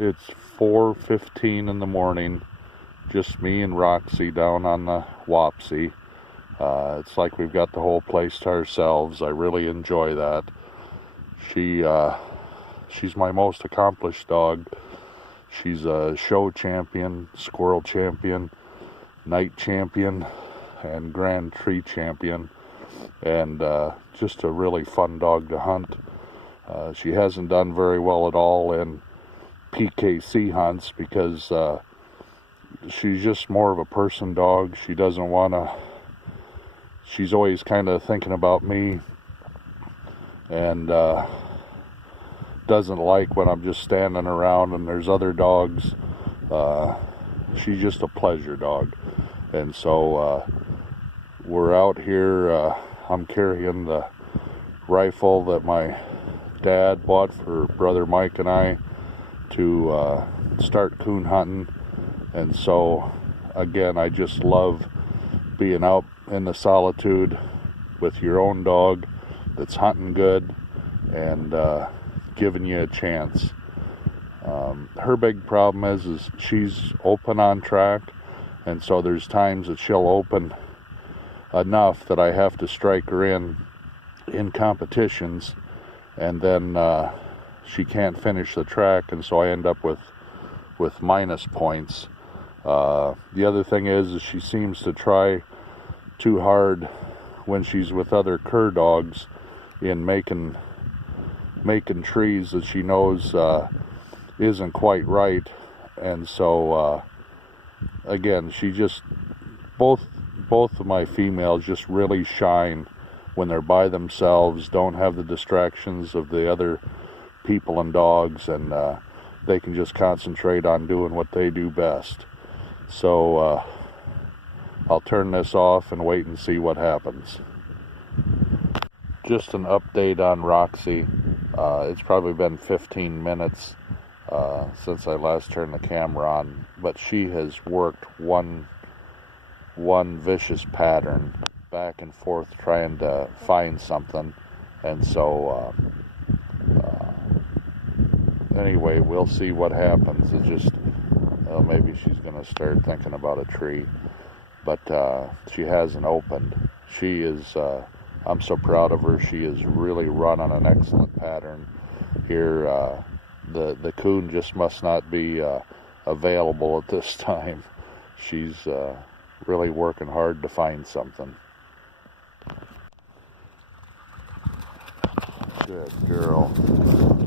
It's 4:15 in the morning, just me and Roxy down on the Wapsie. It's like we've got the whole place to ourselves. I really enjoy that. She's my most accomplished dog. She's a show champion, squirrel champion, night champion, and grand tree champion, and just a really fun dog to hunt. She hasn't done very well at all in PKC hunts because she's just more of a person dog. She doesn't want to, she's always kind of thinking about me, and doesn't like when I'm just standing around and there's other dogs. She's just a pleasure dog. And so we're out here. I'm carrying the rifle that my dad bought for brother Mike and I to start coon hunting. And so again, I just love being out in the solitude with your own dog that's hunting good and giving you a chance. Her big problem is she's open on track, and so there's times that she'll open enough that I have to strike her in competitions, and then she can't finish the track, and so I end up with minus points. The other thing is she seems to try too hard when she's with other cur dogs in making trees that she knows isn't quite right. And so again, she just, both of my females just really shine when they're by themselves, don't have the distractions of the other people and dogs, and they can just concentrate on doing what they do best. So I'll turn this off and wait and see what happens. Just an update on Roxy. It's probably been 15 minutes since I last turned the camera on, but she has worked one vicious pattern back and forth trying to find something. And so anyway, we'll see what happens. It's just maybe she's going to start thinking about a tree, but she hasn't opened. She is I'm so proud of her. She is really run on an excellent pattern here. The coon just must not be available at this time. She's really working hard to find something. Good girl.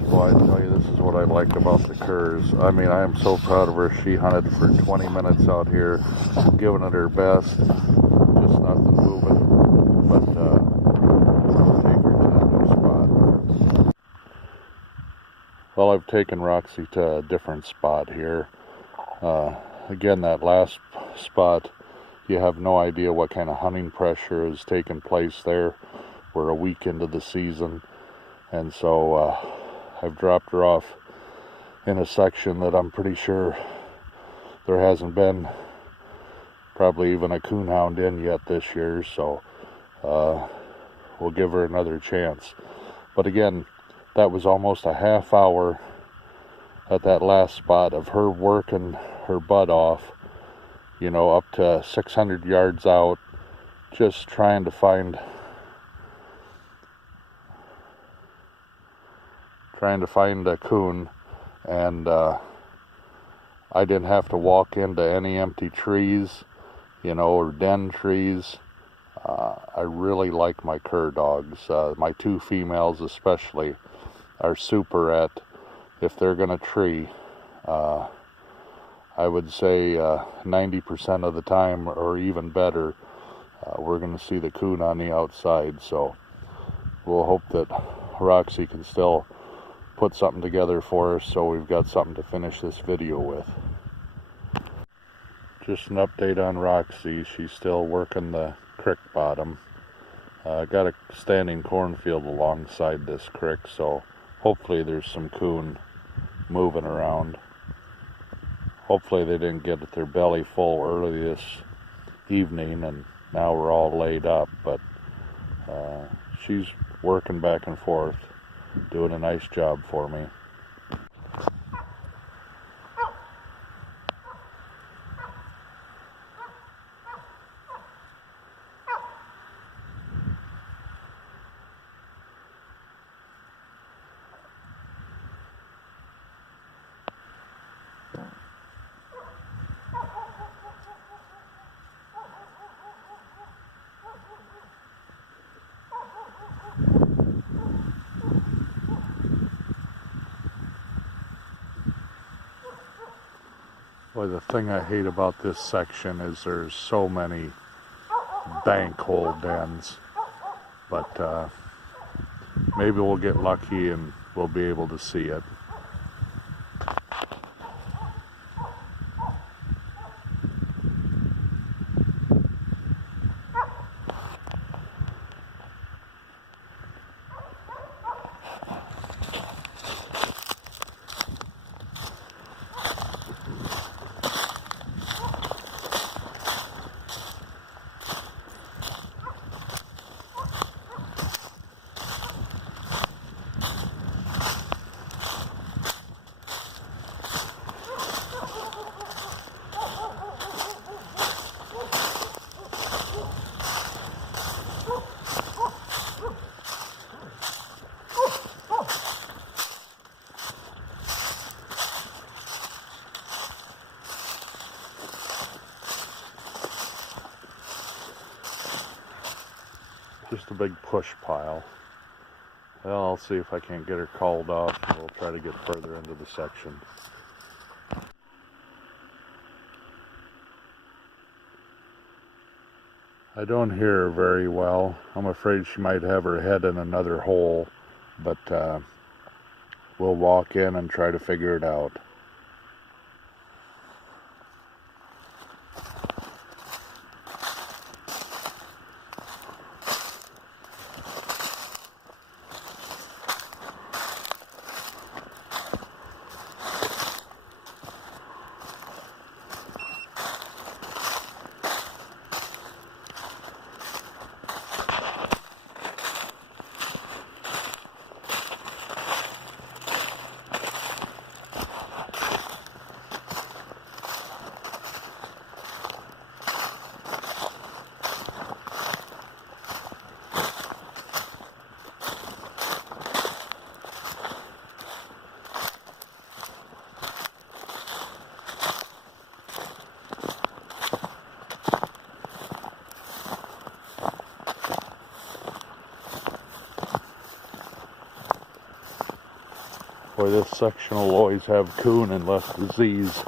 Well, I tell you, this is what I like about the curs. I mean, I am so proud of her. She hunted for 20 minutes out here, giving it her best. Just nothing moving. But I'll take her to a new spot. Well, I've taken Roxy to a different spot here. Again, that last spot, you have no idea what kind of hunting pressure is taking place there. We're a week into the season, and so I've dropped her off in a section that I'm pretty sure there hasn't been probably even a coonhound in yet this year, so we'll give her another chance. But again, that was almost a half hour at that last spot of her working her butt off, you know, up to 600 yards out, just trying to find a coon. And I didn't have to walk into any empty trees, you know, or den trees. I really like my cur dogs. My two females especially are super at, if they're gonna tree, I would say 90% of the time, or even better, we're gonna see the coon on the outside. So we'll hope that Roxy can still put something together for us, so we've got something to finish this video with. Just an update on Roxy. She's still working the creek bottom. Got a standing cornfield alongside this creek, so hopefully there's some coon moving around. Hopefully they didn't get their belly full early this evening and now we're all laid up, but she's working back and forth, doing a nice job for me. Boy, the thing I hate about this section is there's so many bank hole dens. But maybe we'll get lucky and we'll be able to see it. Just a big push pile. Well, I'll see if I can't get her called off, and we'll try to get further into the section. I don't hear her very well. I'm afraid she might have her head in another hole, but we'll walk in and try to figure it out. Boy, this section will always have coon unless disease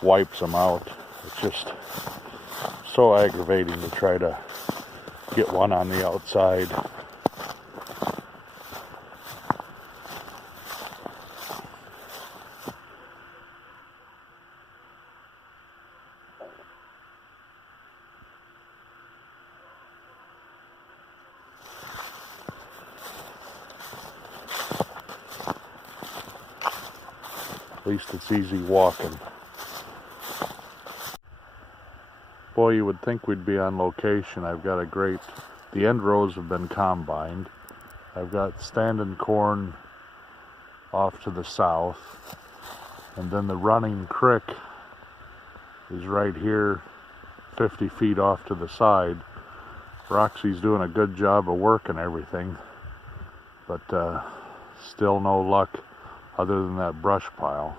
wipes them out. It's just so aggravating to try to get one on the outside. At least it's easy walking. Boy, you would think we'd be on location. I've got the end rows have been combined. I've got standing corn off to the south. And then the running creek is right here, 50 feet off to the side. Roxy's doing a good job of working everything, but still no luck other than that brush pile.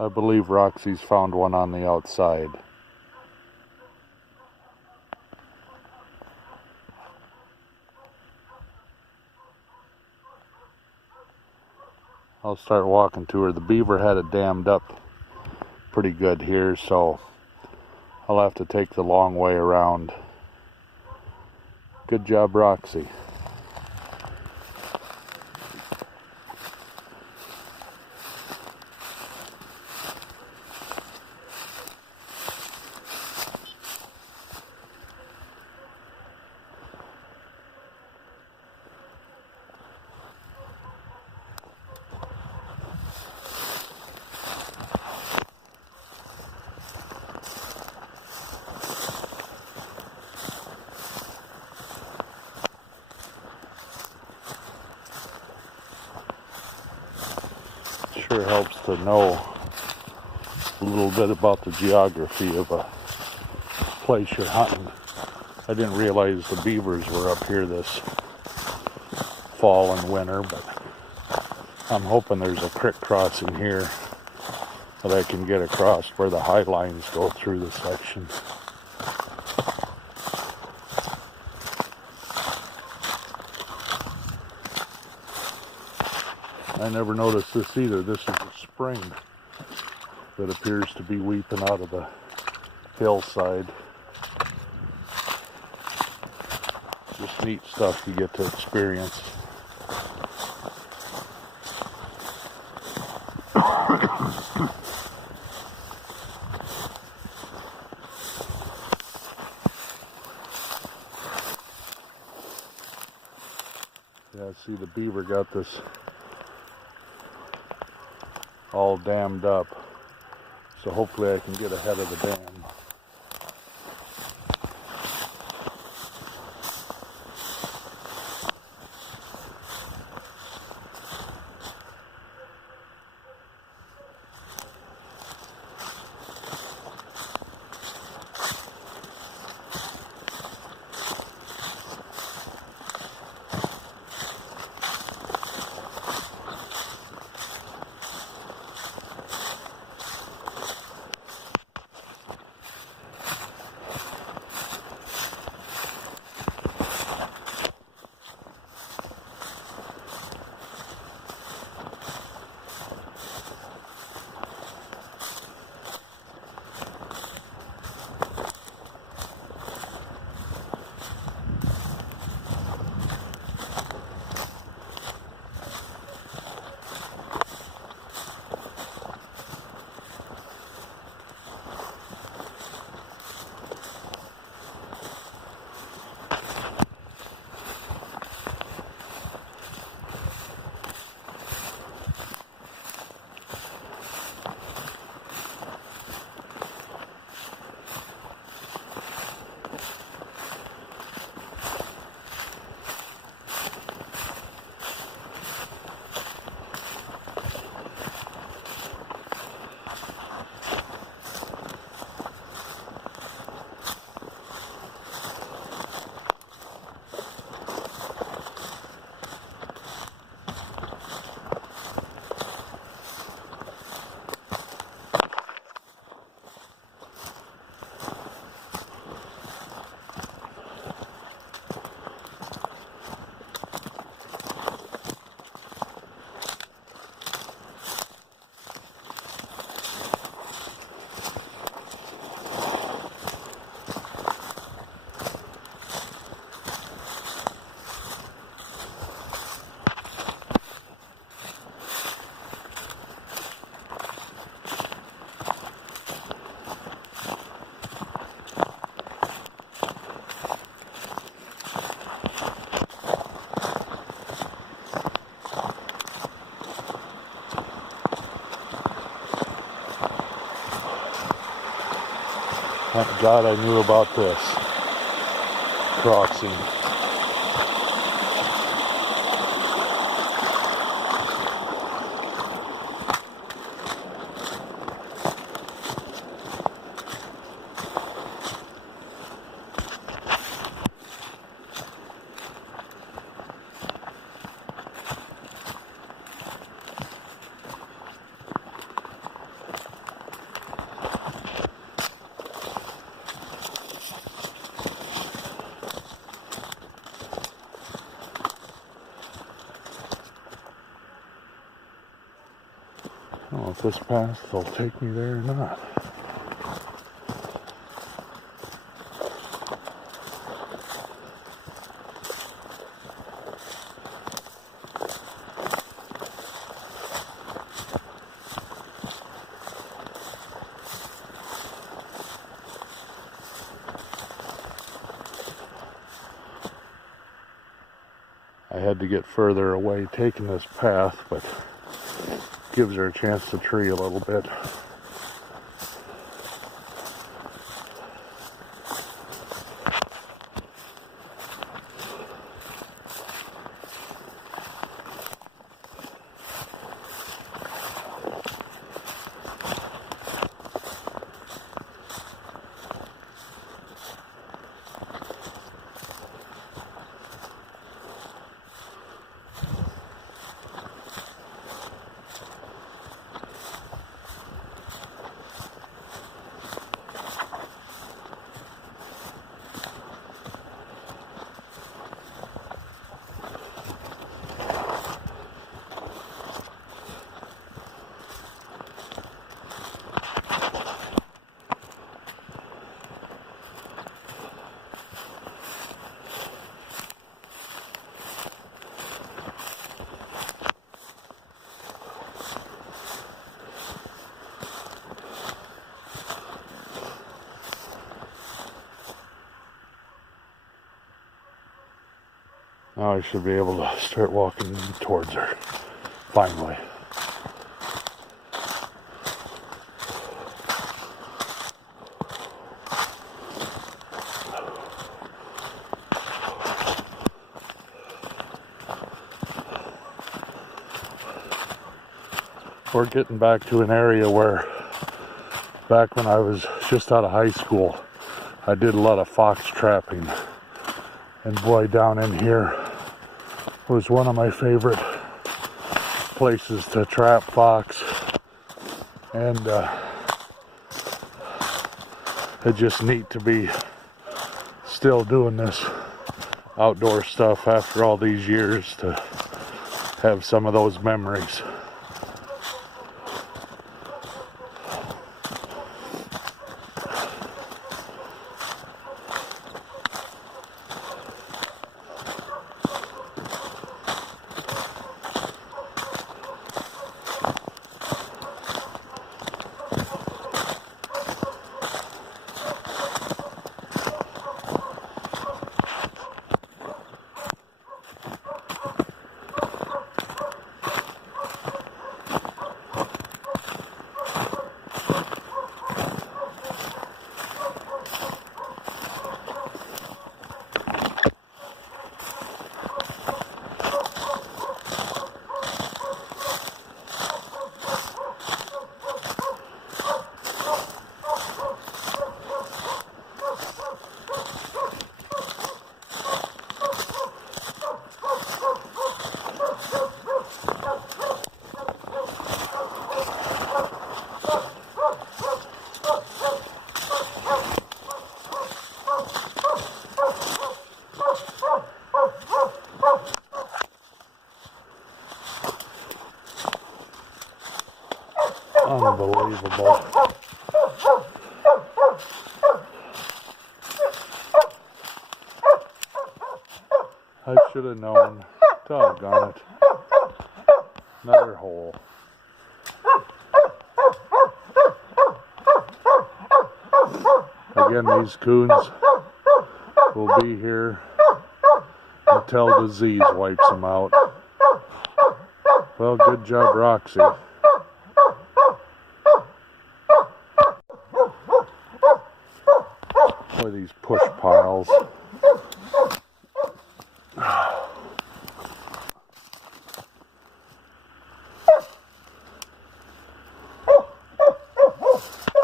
I believe Roxy's found one on the outside. I'll start walking to her. The beaver had it dammed up pretty good here, so I'll have to take the long way around. Good job, Roxy. Sure helps to know a little bit about the geography of a place you're hunting. I didn't realize the beavers were up here this fall and winter, but I'm hoping there's a creek crossing here that I can get across where the high lines go through the section. I never noticed this either. This is a spring that appears to be weeping out of the hillside. Just neat stuff you get to experience. Yeah, see, the beaver got this all dammed up, so hopefully I can get ahead of the dam. Thank God I knew about this crossing. I don't know if this path will take me there or not. I had to get further away taking this path, but gives her a chance to tree a little bit. Now I should be able to start walking towards her, finally. We're getting back to an area where, back when I was just out of high school, I did a lot of fox trapping. And boy, down in here was one of my favorite places to trap fox. And it's just neat to be still doing this outdoor stuff after all these years, to have some of those memories. Unbelievable. I should have known. Doggone it. Another hole. Again, these coons will be here until disease wipes them out. Well, good job, Roxy. Boy, these push piles.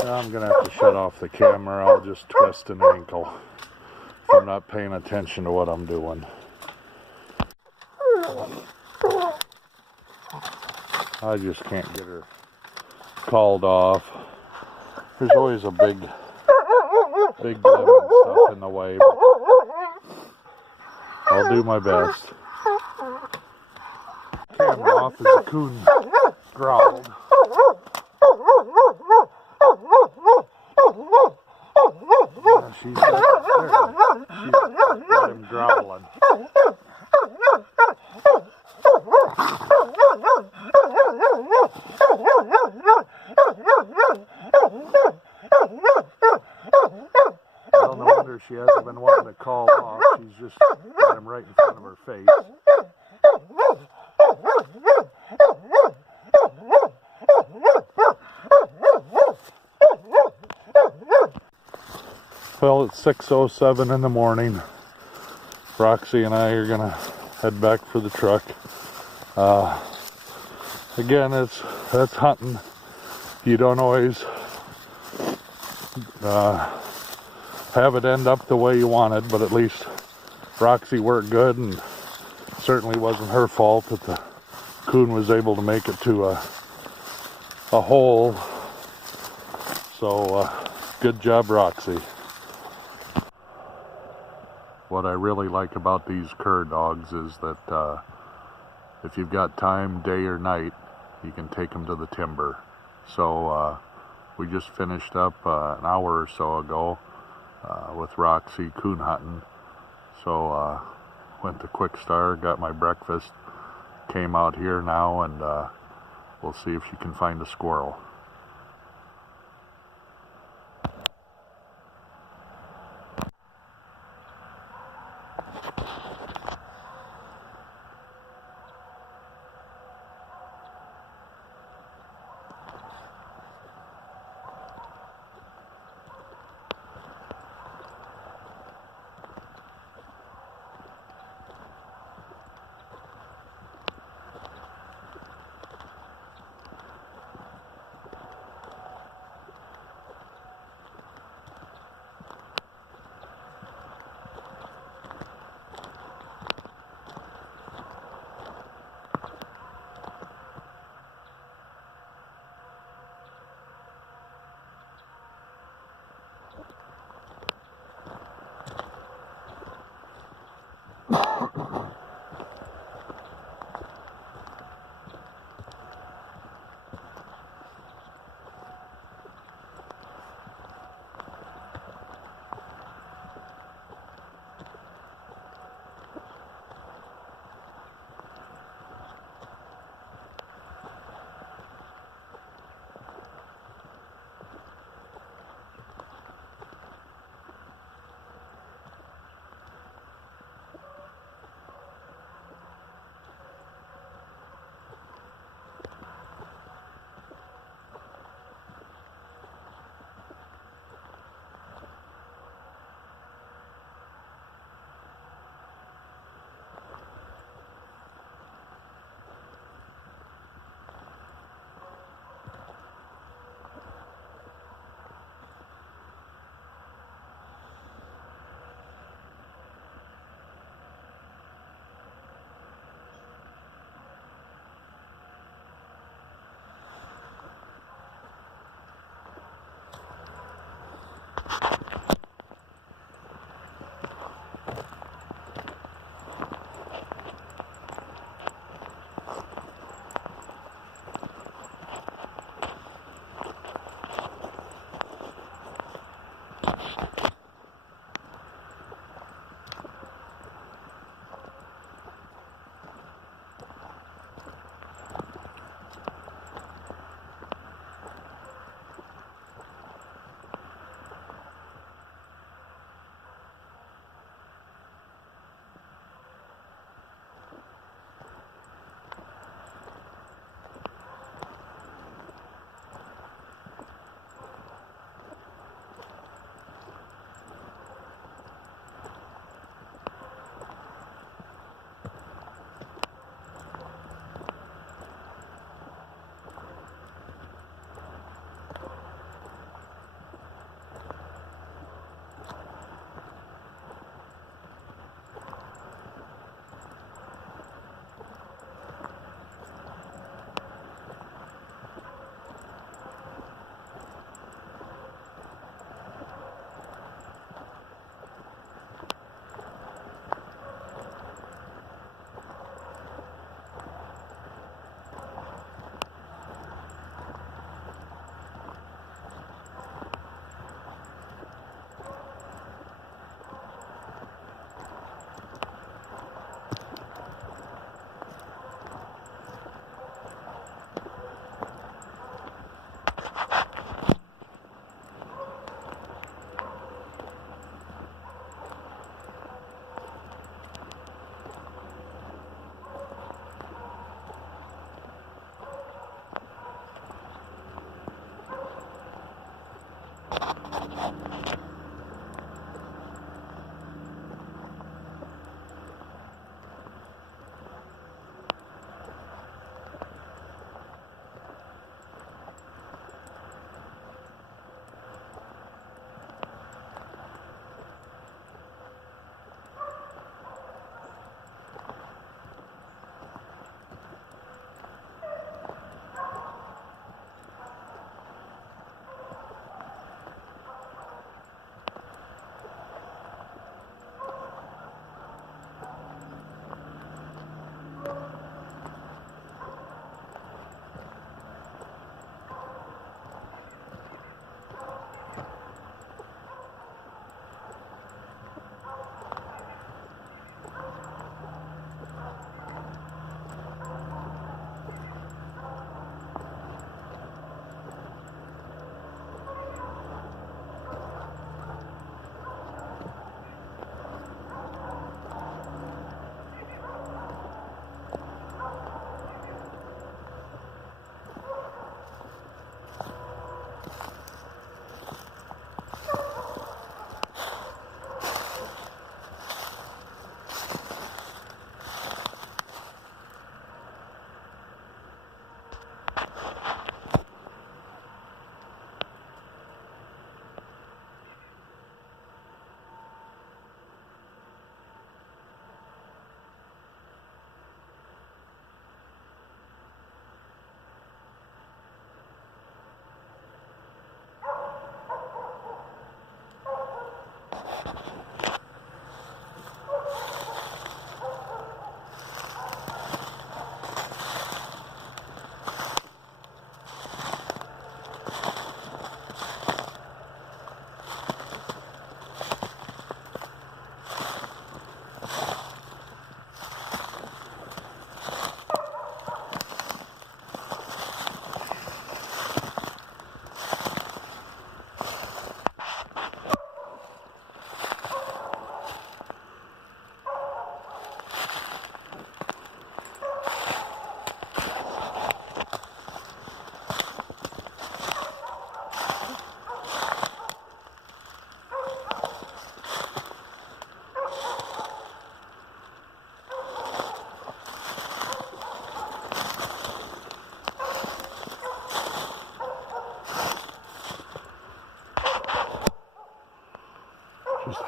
Now I'm gonna have to shut off the camera. I'll just twist an ankle if I'm not paying attention to what I'm doing. I just can't get her called off. There's always a big limb and stuff in the way, but I'll do my best. Camera off as the coon growled. Yeah, she's got him growling. Well, no wonder she hasn't been wanting to call off. She's just got him right in front of her face. Well, it's 6:07 in the morning. Roxy and I are gonna head back for the truck. Again, that's hunting. You don't always have it end up the way you wanted, but at least Roxy worked good, and certainly wasn't her fault that the coon was able to make it to a hole. So good job, Roxy. What I really like about these cur dogs is that if you've got time, day or night, you can take them to the timber. So we just finished up an hour or so ago with Roxy coon hunting. So went to Quick Star, got my breakfast, came out here now, and we'll see if she can find a squirrel.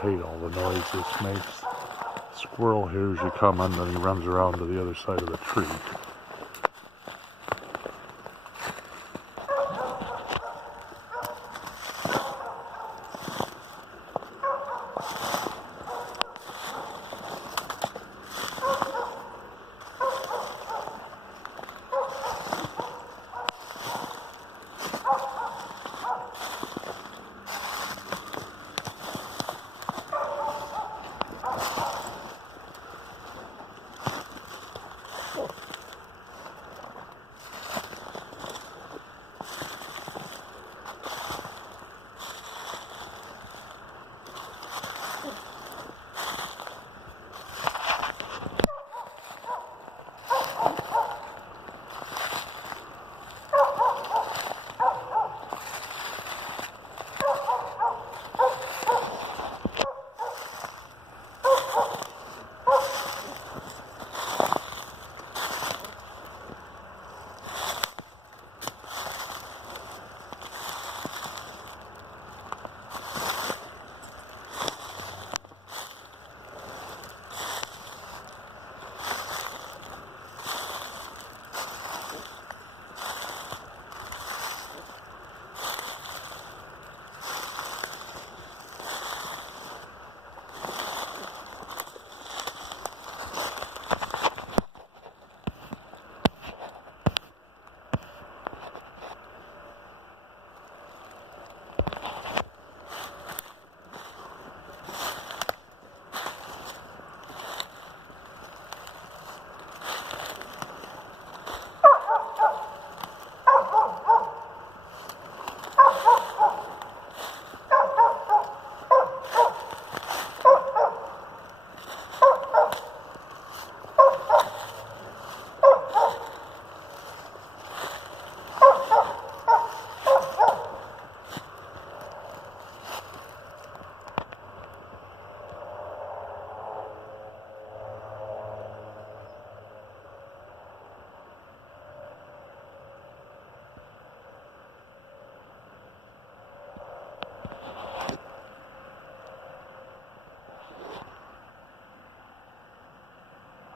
hate all the noise this makes. Squirrel hears you coming, then he runs around to the other side of the tree.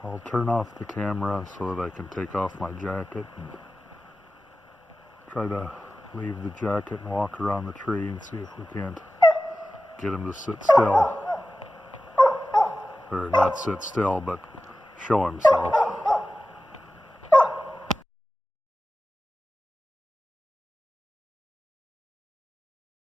I'll turn off the camera so that I can take off my jacket and try to leave the jacket and walk around the tree and see if we can't get him to sit still. Or not sit still, but show himself.